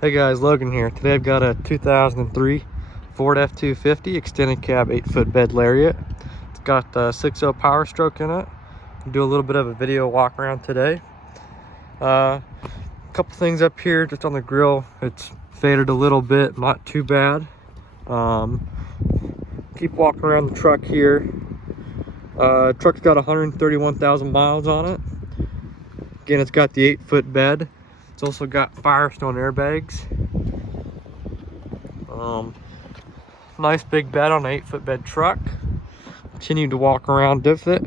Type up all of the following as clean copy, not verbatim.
Hey guys, Logan here. Today I've got a 2003 Ford F-250 extended cab 8-foot bed Lariat. It's got a 6.0 Powerstroke in it. I'll do a little bit of a video walk around today. A couple things up here just on the grill. It's faded a little bit, not too bad. Keep walking around the truck here. Truck's got 131,000 miles on it. Again, it's got the 8-foot bed. It's also got Firestone airbags. Nice big bed on an 8-foot bed truck. Continue to walk around with it.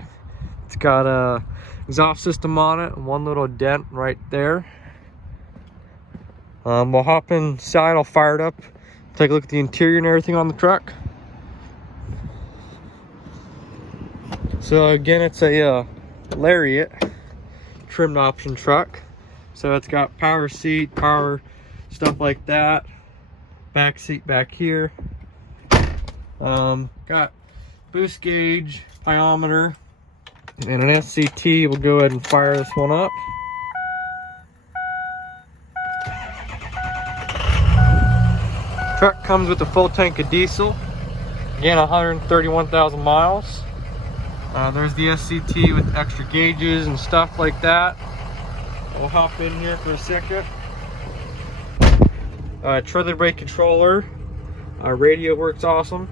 It's got a exhaust system on it and one little dent right there. We'll hop inside, I'll fire it up, take a look at the interior and everything on the truck. So again, it's a Lariat trimmed option truck. So it's got power seat, power stuff like that. Back seat back here. Got boost gauge, pyometer, and an SCT. We'll go ahead and fire this one up. Truck comes with a full tank of diesel. Again, 131,000 miles. There's the SCT with extra gauges and stuff like that. We'll hop in here for a second. Trailer brake controller. Radio works awesome.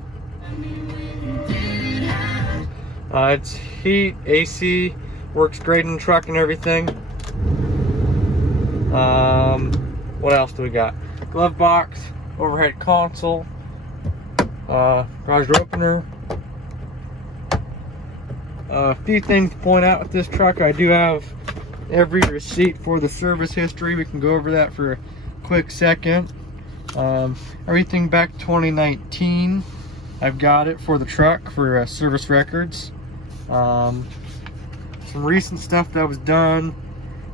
It's heat, AC, works great in the truck and everything. What else do we got? Glove box, overhead console, garage door opener. A few things to point out with this truck. I do have every receipt for the service history. We can go over that for a quick second. Everything back 2019, I've got it for the truck for service records. Some recent stuff that was done.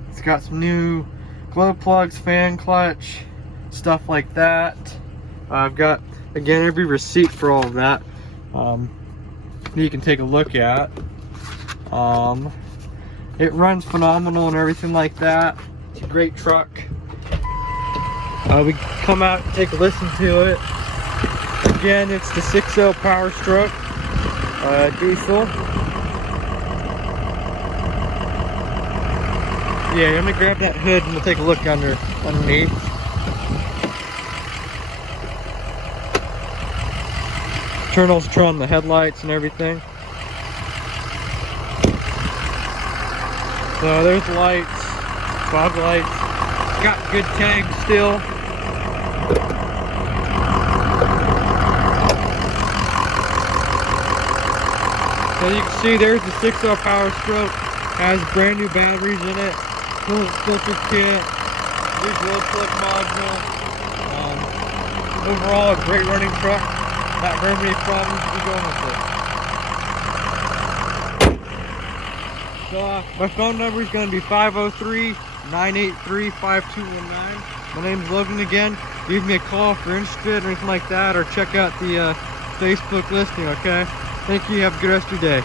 It's got some new glow plugs, fan clutch, stuff like that. I've got, again, every receipt for all of that. You can take a look at. It runs phenomenal and everything like that. It's a great truck. We come out and take a listen to it. Again, it's the 6.0 Powerstroke Diesel. Yeah, I'm gonna grab that hood and we'll take a look underneath. Turn on the headlights and everything. So there's lights, fog lights. Got good tags still. So you can see there's the 6.0 Powerstroke. Has brand new batteries in it. Coolant filter kit. New glow plug module. Overall, a great running truck. Not very many problems to be going with it. So my phone number is going to be 503-983-5219. My name is Logan again. Give me a call if you're interested or anything like that, or check out the Facebook listing, okay? Thank you. Have a good rest of your day.